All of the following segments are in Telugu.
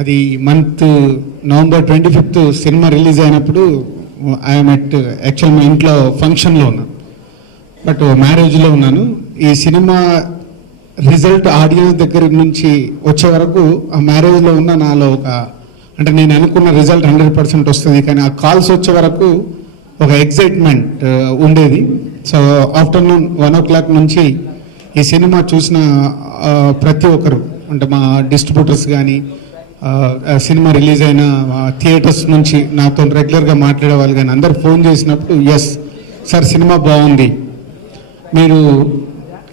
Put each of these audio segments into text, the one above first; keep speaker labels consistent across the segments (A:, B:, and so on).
A: అది month November twenty fifth cinema release అయినప్పుడు ఐఎమ్ ఎట్ యాక్చువల్ మా ఇంట్లో ఫంక్షన్లో ఉన్నాను బట్ మ్యారేజ్లో ఉన్నాను. ఈ సినిమా రిజల్ట్ ఆడియన్స్ దగ్గర నుంచి వచ్చే వరకు ఆ మ్యారేజ్లో ఉన్న నాలో ఒక అంటే నేను అనుకున్న రిజల్ట్ హండ్రెడ్ పర్సెంట్ వస్తుంది. కానీ ఆ కాల్స్ వచ్చే వరకు ఒక ఎగ్జైట్మెంట్ uh, ఉండేది. So afternoon one o'clock నుంచి ఈ సినిమా చూసిన ప్రతి ఒక్కరు అంటే మా డిస్ట్రిబ్యూటర్స్ కానీ సినిమా రిలీజ్ అయిన థియేటర్స్ నుంచి నాతో రెగ్యులర్గా మాట్లాడే వాళ్ళు కానీ అందరు ఫోన్ చేసినప్పుడు ఎస్ సార్ సినిమా బాగుంది. మీరు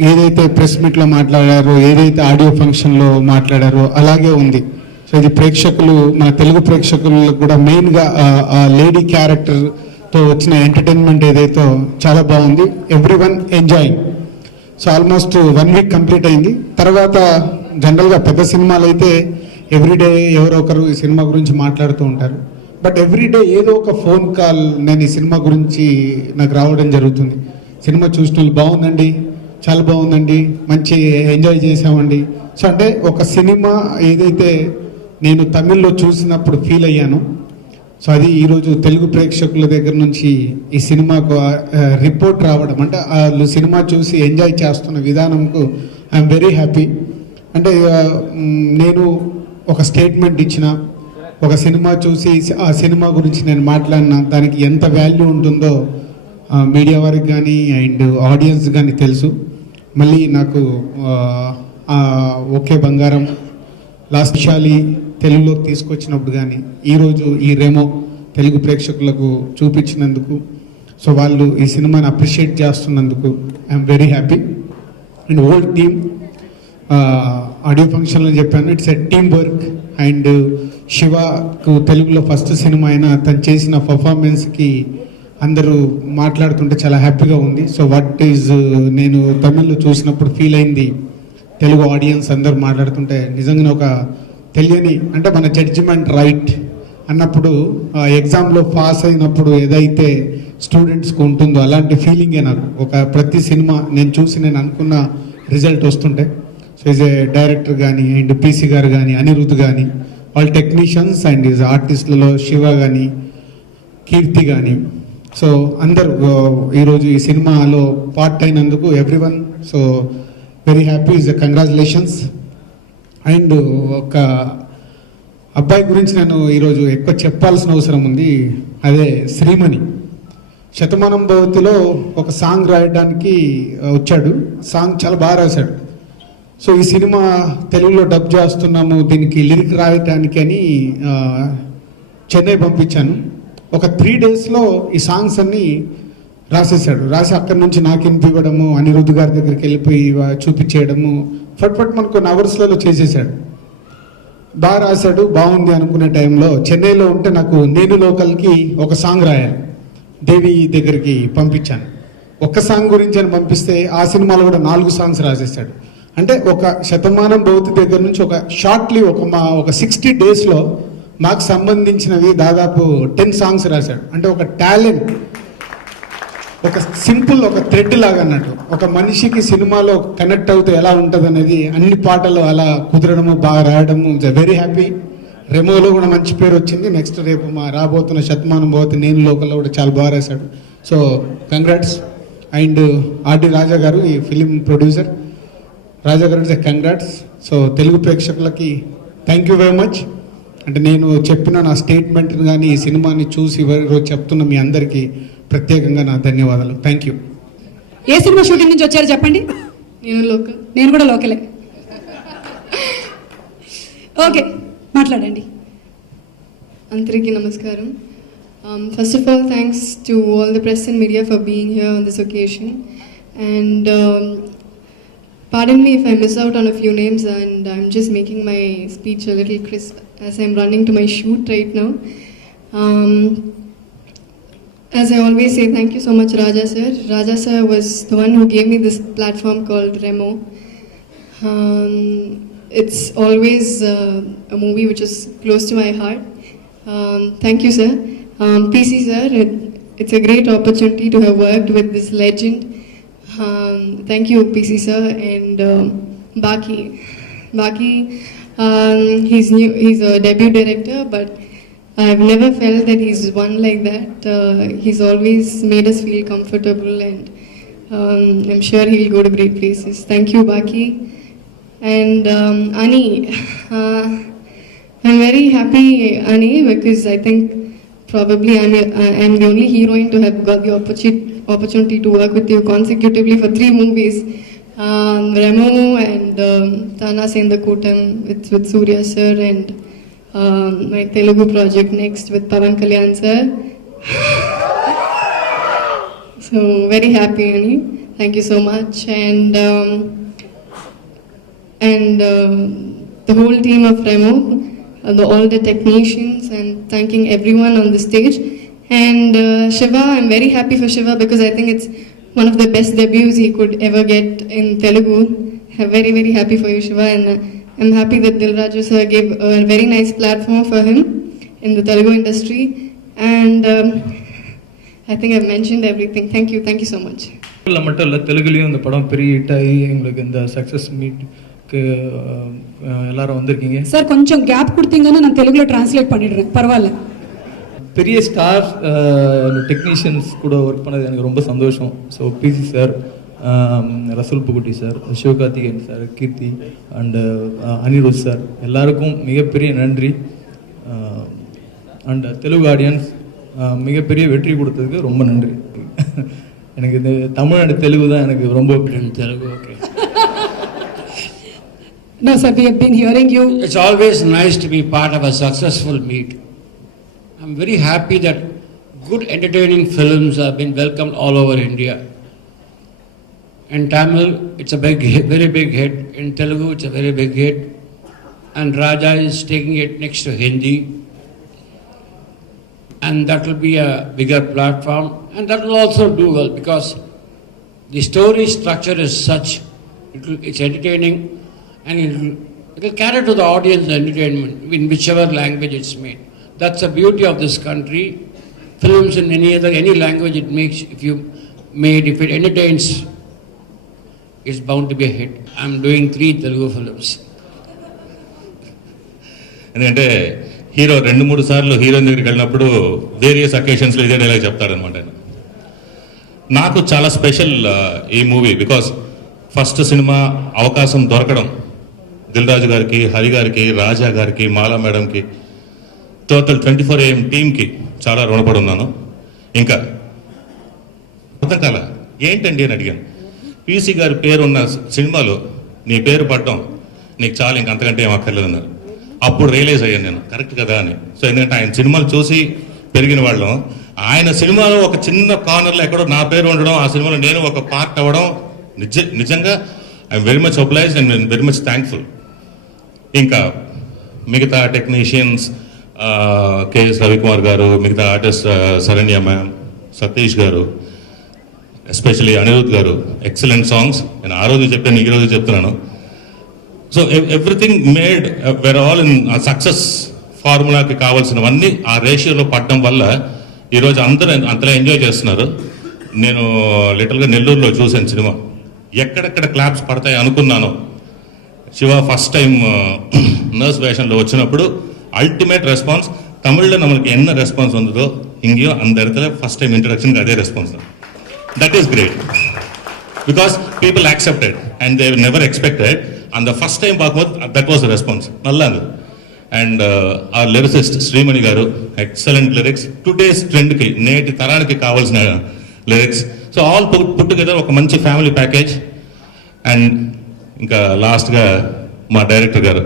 A: ఏదైతే ప్రెస్ మీట్లో మాట్లాడారో ఏదైతే ఆడియో ఫంక్షన్లో మాట్లాడారో అలాగే ఉంది. సో ఇది ప్రేక్షకులు మన తెలుగు ప్రేక్షకులకు కూడా మెయిన్గా లేడీ క్యారెక్టర్ తో వచ్చిన ఎంటర్టైన్మెంట్ ఏదైతే చాలా బాగుంది. Everyone enjoying so almost one week complete అయింది. తర్వాత జనరల్గా పెద్ద సినిమాలు అయితే ఎవ్రీడే ఎవరో ఒకరు ఈ సినిమా గురించి మాట్లాడుతూ ఉంటారు. బట్ ఎవ్రీడే ఏదో ఒక ఫోన్ కాల్ నేను ఈ సినిమా గురించి నాకు రావడం జరుగుతుంది. సినిమా చూసిన బాగుందండి చాలా బాగుందండి మంచి ఎంజాయ్ చేసామండి సో అంటే ఒక సినిమా ఏదైతే నేను తమిళ్ళో చూసినప్పుడు ఫీల్ అయ్యాను సో అది ఈరోజు తెలుగు ప్రేక్షకుల దగ్గర నుంచి ఈ సినిమాకు రిపోర్ట్ రావడం. అంటే వాళ్ళు సినిమా చూసి ఎంజాయ్ చేస్తున్న విధానంకు ఐఎమ్ వెరీ హ్యాపీ అంటే నేను ఒక స్టేట్మెంట్ ఇచ్చిన ఒక సినిమా చూసి ఆ సినిమా గురించి నేను మాట్లాడిన దానికి ఎంత వాల్యూ ఉంటుందో మీడియా వారికి కానీ అండ్ ఆడియన్స్ కానీ తెలుసు. మళ్ళీ నాకు ఓకే బంగారం లాస్ట్ శాలి తెలుగులోకి తీసుకొచ్చినప్పుడు కానీ ఈరోజు ఈ రెమో తెలుగు ప్రేక్షకులకు చూపించినందుకు సో వాళ్ళు ఈ సినిమాని అప్రిషియేట్ చేస్తున్నందుకు I'm very happy. And old team audio ఫంక్షన్లో చెప్పాను it's a team work. And శివకు తెలుగులో ఫస్ట్ సినిమా అయినా తను చేసిన పర్ఫార్మెన్స్కి అందరూ మాట్లాడుతుంటే చాలా హ్యాపీగా ఉంది. సో వాట్ ఈజ్ నేను తమిళ్ళో చూసినప్పుడు ఫీల్ అయింది తెలుగు ఆడియన్స్ అందరూ మాట్లాడుతుంటే నిజంగా ఒక తెలియని అంటే మన జడ్జిమెంట్ రైట్ అన్నప్పుడు ఎగ్జామ్లో పాస్ అయినప్పుడు ఏదైతే స్టూడెంట్స్కి ఉంటుందో అలాంటి ఫీలింగే నాకు. ఒక ప్రతి సినిమా నేను చూసి నేను అనుకున్న రిజల్ట్ వస్తుంటే సో ఈజ్ ఏ డైరెక్టర్ కానీ అండ్ పీసీ గారు కానీ అనిరుద్ధ్ కానీ వాళ్ళ టెక్నీషియన్స్ అండ్ ఈజ్ ఆర్టిస్టులలో శివ కానీ కీర్తి కానీ సో అందరు ఈరోజు ఈ సినిమాలో పార్ట్ అయినందుకు everyone so very happy is congratulations and ఒక అబ్బాయి గురించి నేను ఈరోజు ఎక్కువ చెప్పాల్సిన అవసరం ఉంది. అదే శ్రీమణి. శతమానం భవతిలో ఒక సాంగ్ రాయడానికి వచ్చాడు. సాంగ్ చాలా బాగా రాశాడు. సో ఈ సినిమా తెలుగులో డబ్ చేస్తున్నాము దీనికి లిరిక్ రాయటానికి అని చెన్నై పంపించాను. ఒక త్రీ డేస్లో ఈ సాంగ్స్ అన్నీ రాసేసాడు రాసి అక్కడి నుంచి నాకు వినిపించడము అనిరుద్ధ్ గారి దగ్గరికి వెళ్ళిపోయి చూపించేయడము ఫట్ ఫట్ మనకు కొన్ని అవర్స్లలో చేసేసాడు బాగా రాశాడు బాగుంది అనుకునే టైంలో చెన్నైలో ఉంటే నాకు నేను లోకల్కి ఒక సాంగ్ రాయాలి. దేవి దగ్గరికి పంపించాను. ఒక్క సాంగ్ గురించి అని పంపిస్తే ఆ సినిమాలో కూడా నాలుగు సాంగ్స్ రాసేసాడు అంటే ఒక శతమానం భౌతి దగ్గర నుంచి ఒక షార్ట్లీ ఒక మా ఒక సిక్స్టీ డేస్లో మాకు సంబంధించినవి దాదాపు టెన్ సాంగ్స్ రాశాడు. అంటే ఒక టాలెంట్ ఒక సింపుల్ ఒక థ్రెడ్ లాగా అన్నట్టు. ఒక మనిషికి సినిమాలో కనెక్ట్ అవుతే ఎలా ఉంటుంది అనేది అన్ని పాటలు అలా కుదరడము బాగా రాయడము వెరీ హ్యాపీ రెమోలో కూడా మంచి పేరు వచ్చింది. నెక్స్ట్ రేపు మా రాబోతున్న శతమానం పోతే నేను లోకల్లో కూడా చాలా బాగా రాశాడు. So congrats and RD Raja garu ఈ ఫిలిం ప్రొడ్యూసర్ రాజా గారు కంగ్రాట్స్ సో తెలుగు ప్రేక్షకులకి థ్యాంక్ యూ వెరీ మచ్ అంటే నేను చెప్పిన నా స్టేట్మెంట్ని కానీ ఈ సినిమాని చూసి ఈరోజు చెప్తున్న మీ అందరికీ ప్రత్యేకంగా నా ధన్యవాదాలు. థ్యాంక్ యూ
B: ఏ సినిమా షూటింగ్ నుంచి వచ్చారు చెప్పండి?
C: నేను లోకల్.
B: నేను కూడా లోకలే. ఓకే మాట్లాడండి.
C: అందరికీ నమస్కారం. First of all thanks to all the press and media for being here on this occasion and pardon me if I miss out on a few names and I'm just making my speech little crisp as I'm running to my shoot right now as I always say, thank you so much, Raja sir. Raja sir was the one who gave me this platform called Remo. Um, it's always uh, a movie which is close to my heart. Um, thank you, sir. Um, PC, sir, it, it's a great opportunity to have worked with this legend. Um, thank you, PC sir, and um, Baki. Baki, um, he's new. He's a debut director, but I've never felt that he's one like that. Uh, he's always made us feel comfortable, and um, I'm sure he'll go to great places. Thank you, Baki. And um, Ani, uh, I'm very happy, Ani, because I think probably I'm, a, I'm the only heroine to have got the opportunity, opportunity to work with you consecutively for three movies. Um, and um, Tana Sendakutam with, with Surya sir and my Telugu project next with Pavan Kalyan sir. so very happy, Ani. Thank you so much. And um, and um the whole team of Remo, uh, the, all the technicians, and thanking everyone on the stage. And uh, Shiva, I'm very happy for Shiva because I think it's one of the best debuts he could ever get in Telugu. I'm very, very happy for you, Shiva, and uh, I'm happy that Dilraju sir gave a very nice platform for him in the Telugu industry. And um, I think I've mentioned everything. Thank you, thank you so much.
D: தமிழில் மட்டும் இல்லை தெலுங்குலேயும் இந்த படம் பெரிய ஹிட் ஆகி எங்களுக்கு இந்த சக்ஸஸ் மீட்க்கு எல்லாரும் வந்திருக்கீங்க
B: சார் கொஞ்சம் கேப் கொடுத்தீங்கன்னா நான் தெலுங்குல டிரான்ஸ்லேட் பண்ணிடுறேன் பரவாயில்ல
D: பெரிய ஸ்டார் டெக்னீஷியன்ஸ் கூட ஒர்க் பண்ணது எனக்கு ரொம்ப சந்தோஷம் so PC sir Rasool Pookutty sir Sivakarthikeyan sir Keerthy and Anirudh sir எல்லாருக்கும் மிகப்பெரிய நன்றி அண்ட் தெலுங்கு ஆடியன்ஸ் மிகப்பெரிய வெற்றி கொடுத்ததுக்கு ரொம்ப நன்றி எனக்கு இந்த தமிழ்நாடு தெலுங்கு தான் எனக்கு ரொம்ப
E: Telugu okay
B: No, sir, we have been hearing you.
E: It's always nice to be part of a successful meet. I'm very happy that good entertaining films have been welcomed all over India. In Tamil, it's a big, very big hit. In Telugu, it's a very big hit. And Raja is taking it next to Hindi. And that will be a bigger platform. And that will also do well because the story structure is such, it will, it's entertaining and it will, it will cater to the audience the entertainment in whichever language it's made. That's the beauty of this country. Films in any other, any language it makes, if you made, if it entertains, it's bound to be a I'm doing three Telugu Telugu
F: ఎందుకంటే హీరో రెండు మూడు సార్లు హీరోయిన్ దగ్గరికి వెళ్ళినప్పుడు వేరియస్ అకేషన్స్లో ఇదే డైలాగ్ చెప్తాడనమాట నాకు చాలా స్పెషల్ ఈ మూవీ బికాస్ ఫస్ట్ సినిమా అవకాశం దొరకడం దిల్రాజు గారికి హరి గారికి రాజా గారికి మాలా మేడంకి టోటల్ ట్వంటీ ఫోర్ ఏఎం టీంకి చాలా రుణపడి ఉన్నాను. ఇంకా అర్థం కాల ఏంటండి అని అడిగాను. పీసీ గారి పేరు ఉన్న సినిమాలో నీ పేరు పడ్డం నీకు చాలు ఇంక అంతకంటే ఏం అక్కర్లేదు అన్నారు. అప్పుడు రియలైజ్ అయ్యాను నేను. కరెక్ట్ కదా అని. సో ఎందుకంటే ఆయన సినిమాలు చూసి పెరిగిన వాళ్ళం. ఆయన సినిమాలో ఒక చిన్న కార్నర్లో ఎక్కడో నా పేరు ఉండడం ఆ సినిమాలో నేను ఒక పార్ట్ అవ్వడం నిజ నిజంగా I'm very much obliged and very much thankful. ఇంకా మిగతా టెక్నీషియన్స్ కేఎస్ రవికుమార్ గారు మిగతా ఆర్టిస్ట్ శరణ్య మ్యామ్ సతీష్ గారు ఎస్పెషలీ అనిరుద్ గారు ఎక్సలెంట్ సాంగ్స్ నేను ఆ రోజు చెప్పాను ఈ రోజు చెప్తున్నాను so everything made were all in success ఫార్ములాకి కావాల్సినవన్నీ ఆ రేషియోలో పడడం వల్ల ఈరోజు అందరూ అంతలా ఎంజాయ్ చేస్తున్నారు నేను లిటిల్గా నెల్లూరులో చూశాను సినిమా ఎక్కడెక్కడ క్లాప్స్ పడతాయి అనుకున్నాను శివ ఫస్ట్ టైం నర్స్ వేషంలో వచ్చినప్పుడు అల్టిమేట్ రెస్పాన్స్ தமிழ்ல நம்மளுக்கு என்ன ரெஸ்பான்ஸ் வந்ததோ இங்கேயும் அந்த இடத்துல ஃபர்ஸ்ட் டைம் இன்ட்ரடக்ஷனுக்கு அதே ரெஸ்பான்ஸ் தான் That is great because people accepted and they never expected and the first time పాకుబోత్ that was response నల్లా అండ్ ఆ lyricist Srimani garu excellent lyrics today's ట్రెండ్కి నేటి తరానికి కావాల్సిన lyrics so all put together ఒక మంచి ఫ్యామిలీ ప్యాకేజ్ అండ్ ఇంకా లాస్ట్గా మా డైరెక్టర్ గారు.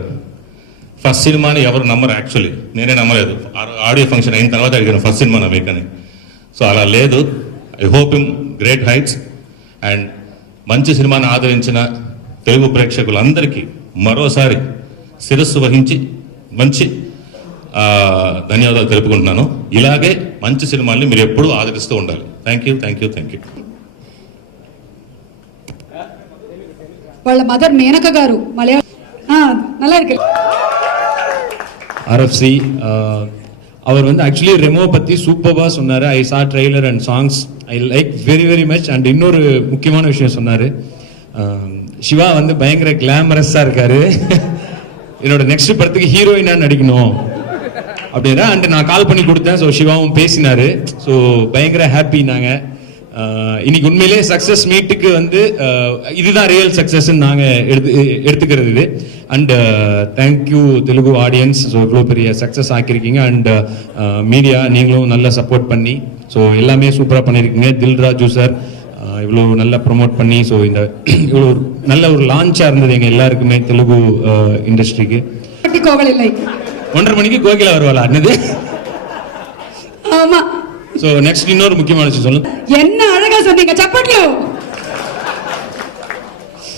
F: ఫస్ట్ సినిమాని ఎవరు నమ్మరు యాక్చువల్లీ నేనే నమ్మలేదు. ఆడియో ఫంక్షన్ అయిన తర్వాత అడిగాను ఫస్ట్ సినిమా నవ్వేకని సో అలా లేదు. I hope great heights and మంచి సినిమాని ఆదరించిన తెలుగు ప్రేక్షకులందరికీ మరోసారి శిరస్సు వహించి మంచి ఆ, ధన్యవాదాలు తెలుపుకుంటున్నాను ఇలాగే మంచి సినిమాల్ని మీరు ఎప్పుడూ ఆదరిస్తూ ఉండాలి thank you thank you thank you
B: వాళ్ళ మదర్ మేనక గారు మలయాళ ఆ, நல்லா இருக்கு
G: ஆர்எஃப்சி அவர் வந்து ஆக்சுவலி ரெமோ பற்றி சூப்பராக சொன்னார். I saw trailer and songs I like very very much and இன்னொரு முக்கியமான விஷயம் சொன்னார். சிவா வந்து பயங்கர கிளாமரஸாக இருக்கார். என்னோட நெக்ஸ்ட் படத்துக்கு ஹீரோயினாக நடிக்கணும். அப்படின்னா அண்ட் நான் கால் பண்ணி கொடுத்தேன். ஸோ சிவாவும் பேசினாரு. ஸோ பயங்கர ஹாப்பி நாங்கள் இன்னைக்கு உண்மையிலே சக்ஸஸ் மீட்டுக்கு வந்து இதுதான் ரியல் சக்ஸஸ்ன்னு நாங்கள் எடுத்து எடுத்துக்கிறது இது. And thank you Telugu audience so இவ்வளோ பெரிய சக்ஸஸ் ஆக்கியிருக்கீங்க. அண்ட் மீடியா uh, நீங்களும் நல்லா சப்போர்ட் பண்ணி ஸோ எல்லாமே சூப்பராக பண்ணியிருக்கீங்க. தில்ராஜு சார் uh, இவ்வளோ நல்லா ப்ரொமோட் பண்ணி ஸோ இந்த இவ்வளோ நல்ல ஒரு லான்ச்சாக இருந்தது எங்கள் எல்லாருக்குமே தெலுங்கு
B: uh, இண்டஸ்ட்ரிக்கு
G: ஒன்றரை மணிக்கு கோகிலா வருவாளா? என்னது?
B: ஆமா.
G: ஸோ நெக்ஸ்ட் இன்னொரு முக்கியமான விஷயம் சொல்லுங்க.
B: என்ன அழகா சொன்னீங்க சப்போர்ட்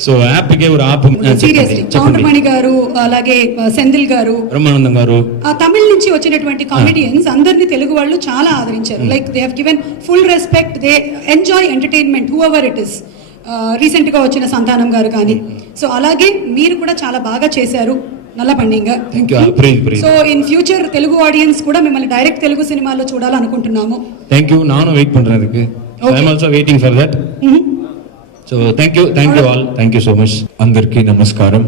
G: సో హ్యాపీగా ఎవరు ఆపు
B: సీరియస్లీ. చౌండ్రమణి గారు అలాగే సెందిల్ గారు
G: బ్రహ్మానందం గారు.
B: ఆ తమిళ నుంచి వచ్చినటువంటి కామెడియన్స్ అందరినీ తెలుగు వాళ్ళు చాలా ఆదరించారు. Like they have given full respect they enjoy entertainment whoever it is రీసెంట్గా వచ్చిన సంతానం గారు కానీ. సో అలాగే మీరు కూడా చాలా బాగా చేశారు. నల్ల పండింగ. So in future Telugu audience కూడా మిమ్మల్ని డైరెక్ట్ తెలుగు సినిమాల్లో చూడాలనుకుంటున్నాము.
G: థ్యాంక్ యూ నాను వెయిట్
B: పండుగ
G: I'm also waiting for that So thank you thank you all thank you so much
H: అందరికీ నమస్కారం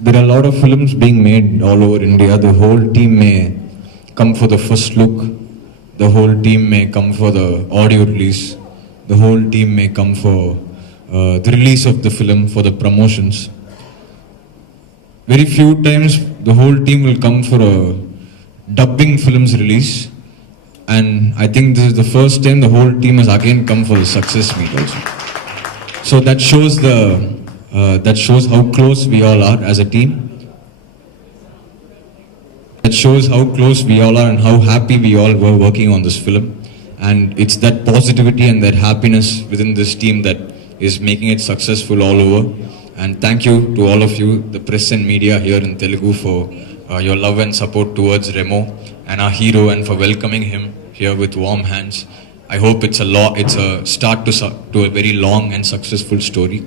H: there are a lot of films being made all over India. The whole team may come for the first look. The whole team may come for the audio release. The whole team may come for uh, the release of the film, for the promotions. Very few times the whole team will come for a dubbing films release. And I think this is the first time the whole team has again come for the success meet also. So that shows the uh, that shows how close we all are as a team. That shows how close we all are and how happy we all were working on this film. And it's that positivity and that happiness within this team that is making it successful all over. And thank you to all of you, the press and media here in Telugu, for uh, your love and support towards Remo and our hero, and for welcoming him here with warm hands. I hope it's a law, it's a start to su- to a very long and successful story.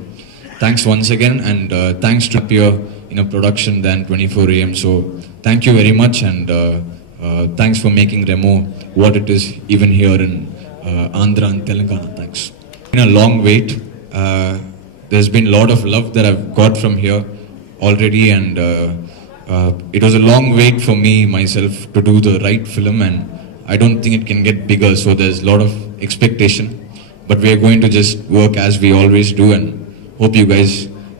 H: Thanks once again, and uh, thanks to appear in a production than 24 AM. So thank you very much, and uh, uh, thanks for making Remo what it is even here in uh, Andhra and Telangana. Thanks. Been a long wait. Uh, there's been a lot of love that I've got from here already, and uh, uh, it was a long wait for me myself to do the right film, and I don't think it can get bigger. So there's a lot of expectation, but we are going to just work as we always do, and hope you guys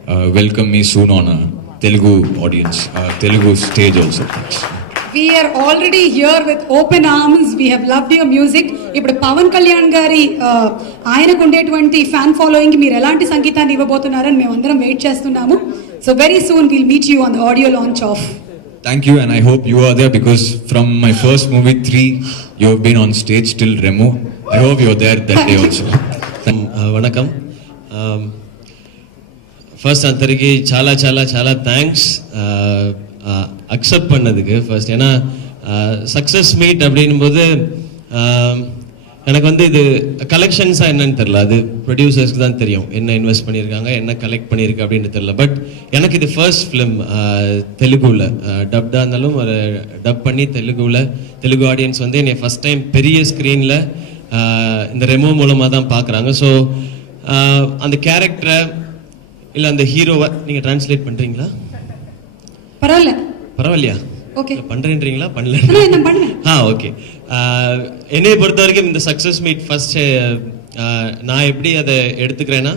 H: uh, welcome me soon on a Telugu audience, uh, Telugu stage also. Thanks.
B: We're already here with open arms we have loved your music ఇప్పుడు పవన్ కళ్యాణ్ గారి ఆ, ఆయనకు ఉండేటువంటి ఫ్యాన్ ఫాలోయింగ్ మీరు ఎలాంటి సంగీతాన్ని ఇవ్వబోతున్నారని మేము అందరం వెయిట్ చేస్తున్నాము So very soon will meet you on the audio launch of
H: Thank you, and I hope you are there because from my first movie, Three, you have been on stage till Remo. I hope you're there that day also.
I: ఆ, వణకం ஃபர்ஸ்ட் அந்தரிக்கு చాలా చాలా చాలా தேங்க்ஸ் அக்செப்ட் பண்ணதுக்கு ஃபர்ஸ்ட் ஏன்னா சக்ஸஸ் மீட் அப்படின்னும் போது ஆஹ், எனக்கு வந்து இது கலெக்ஷன்ஸாக என்னன்னு தெரில அது ப்ரொடியூசர்ஸ்க்கு தான் தெரியும். என்ன இன்வெஸ்ட் பண்ணியிருக்காங்க என்ன கலெக்ட் பண்ணியிருக்கு அப்படின்னு தெரில பட் எனக்கு இது ஃபர்ஸ்ட் ஃபிலிம் தெலுங்குவில் டப்டாக இருந்தாலும் ஒரு டப் பண்ணி தெலுங்குவில் தெலுங்கு ஆடியன்ஸ் வந்து என்னை ஃபஸ்ட் டைம் பெரிய ஸ்க்ரீனில் இந்த ரெமோ மூலமாக தான் பார்க்குறாங்க ஸோ அந்த கேரக்டரை இல்லை அந்த ஹீரோவை நீங்கள் டிரான்ஸ்லேட் பண்ணுறீங்களா
B: பரவாயில்ல.
I: பரவாயில்லையா?
B: ஓகே
I: பண்ணுறேன்றீங்களா பண்ணல
B: நான் பண்ணுவேன்
I: ஆ ஓகே என்னைய பொறுத்த வரைக்கும் இந்த சக்ஸஸ் மீட் ஃபர்ஸ்ட் நான் எப்படி அதை எடுத்துக்கிறேன்னா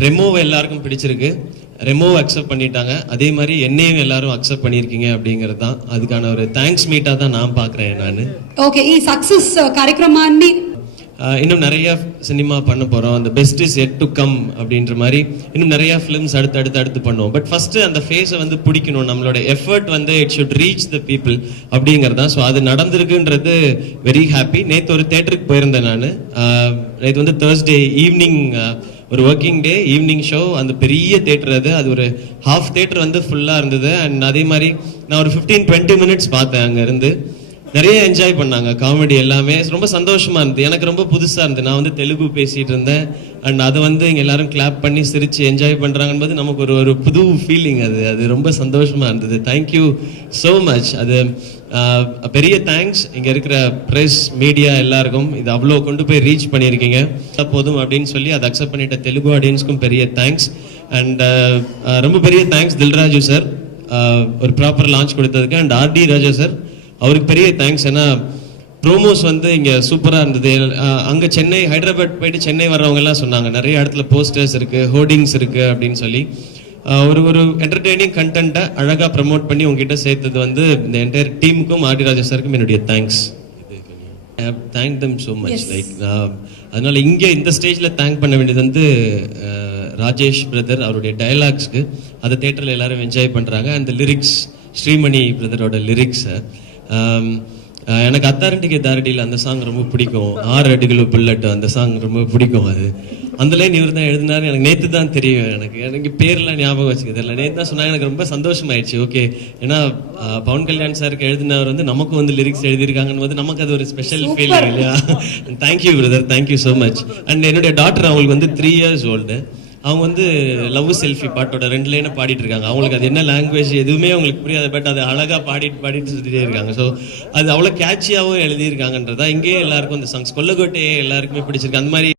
I: ரெமோவை எல்லாருக்கும் பிடிச்சிருக்கு ரெமோவை அக்செப்ட் பண்ணிட்டாங்க அதே மாதிரி என்னையும் எல்லாரும் அக்செப்ட் பண்ணியிருக்கீங்க அப்படிங்கிறது தான் அதுக்கான ஒரு தேங்க்ஸ் மீட்டாக தான் நான் பார்க்குறேன் நான்
B: ఓకే ఈ సక్సెస్ కార్యక్రమాన్ని
I: ஆஹ் இன்னும் நிறைய சினிமா பண்ண போகிறோம் அந்த best is yet to come அப்படின்ற மாதிரி இன்னும் நிறைய ஃபிலிம்ஸ் அடுத்து அடுத்து அடுத்து பண்ணுவோம். பட் ஃபர்ஸ்ட் அந்த ஃபேஸை வந்து பிடிக்கணும். நம்மளோட எஃபர்ட் வந்து it should reach the people அப்படிங்கிறது தான் ஸோ அது நடந்திருக்குன்றது வெரி ஹாப்பி நேற்று ஒரு தேட்டருக்கு போயிருந்தேன் நான். நேற்று வந்து தேர்ஸ்டே ஈவினிங் ஒரு ஒர்க்கிங் டே ஈவினிங் ஷோ அந்த பெரிய தேட்டர் அது. அது ஒரு ஹாஃப் தேட்டர் வந்து ஃபுல்லாக இருந்தது. அண்ட் அதே மாதிரி நான் ஒரு ஃபிஃப்டீன் டுவெண்ட்டி மினிட்ஸ் பார்த்தேன் அங்கேருந்து. நிறைய என்ஜாய் பண்ணாங்க. காமெடி எல்லாமே. ரொம்ப சந்தோஷமா இருந்தது. எனக்கு ரொம்ப புதுசா இருந்தது. நான் வந்து தெலுங்கு பேசிட்டு இருந்தேன். அண்ட் அதை வந்து இங்க எல்லாரும் கிளாப் பண்ணி சிரிச்சு என்ஜாய் பண்றாங்கன்றது நமக்கு ஒரு ஒரு புது ஃபீலிங் அது. அது ரொம்ப சந்தோஷமா இருந்தது. தேங்க்யூ ஸோ மச் அது பெரிய தேங்க்ஸ் இங்க இருக்கிற ப்ரெஸ் மீடியா எல்லாருக்கும் இது அவ்வளோ கொண்டு போய் ரீச் பண்ணியிருக்கீங்க. போதும் அப்படின்னு சொல்லி அதை அக்செப்ட் பண்ணிட்ட தெலுங்கு ஆடியன்ஸ்க்கும் பெரிய தேங்க்ஸ் அண்ட் ரொம்ப பெரிய தேங்க்ஸ் தில்ராஜு சார் ஒரு ப்ராப்பர் லான்ச் கொடுத்ததுக்கு. அண்ட் ஆர்டி ராஜா சார் அவருக்கு பெரிய தேங்க்ஸ் ஏன்னா ப்ரோமோஸ் வந்து இங்கே சூப்பராக இருந்தது. அங்க சென்னை ஹைதராபாத் போயிட்டு சென்னை வர்றவங்க எல்லாம் சொன்னாங்க. நிறைய இடத்துல போஸ்டர்ஸ் இருக்கு ஹோர்டிங்ஸ் இருக்கு அப்படின்னு சொல்லி. ஒரு ஒரு என்டர்டெய்னிங் கண்டென்ட்டை அழகாக ப்ரமோட் பண்ணி உங்ககிட்ட சேர்த்தது வந்து இந்த என்டையர் டீமுக்கும் ஆர்டி ராஜா சாருக்கும் என்னுடைய thanks thank them so
B: much.
I: Like அதனால இங்கே இந்த ஸ்டேஜில் தேங்க் பண்ண வேண்டியது வந்து ராஜேஷ் பிரதர் அவருடைய டயலாக்ஸ்க்கு அதை தேட்டரில் எல்லாரும் என்ஜாய் பண்ணுறாங்க அந்த லிரிக்ஸ் ஸ்ரீமணி பிரதரோட லிரிக்ஸை எனக்கு அத்தாரண்டிகை தாரடியில் அந்த சாங் ரொம்ப பிடிக்கும். ஆறு அடிகளோ புல்லட் அந்த சாங் ரொம்ப பிடிக்கும் அது. அந்த லைன் இவர் தான் எழுதினாரு எனக்கு நேற்று தான் தெரியும் எனக்கு. எனக்கு பேர்லாம் ஞாபகம் வச்சுக்கிறது இல்லை நேற்று தான் சொன்னாங்க எனக்கு ரொம்ப சந்தோஷமாயிடுச்சு. ஓகே ஏன்னா அஹ், பவன் கல்யாண் சாருக்கு எழுதினவர் வந்து நமக்கும் வந்து லிரிக்ஸ் எழுதியிருக்காங்கன்னு போது நமக்கு அது ஒரு ஸ்பெஷல் ஃபீல் இல்லையா? Thank you brother thank you so much and என்னுடைய டாட்டர் அவங்களுக்கு வந்து த்ரீ இயர்ஸ் ஓல்டு அவங்க வந்து லவ் செல்ஃபி பாட்டோட ரெண்டு லைனை பாடிட்டு இருக்காங்க. அவங்களுக்கு அது என்ன லாங்குவேஜ் எதுவுமே அவங்களுக்கு புரியாது. பட் அது அழகாக பாடிட்டு பாடிட்டு சுற்றிட்டே இருக்காங்க. ஸோ அது அவ்வளோ கேட்சியாகவும் எழுதியிருக்காங்கன்றதா இங்கேயே எல்லாருக்கும் இந்த சாங்ஸ் கொல்லக்கோட்டையே எல்லாருக்குமே பிடிச்சிருக்கு. அந்த மாதிரி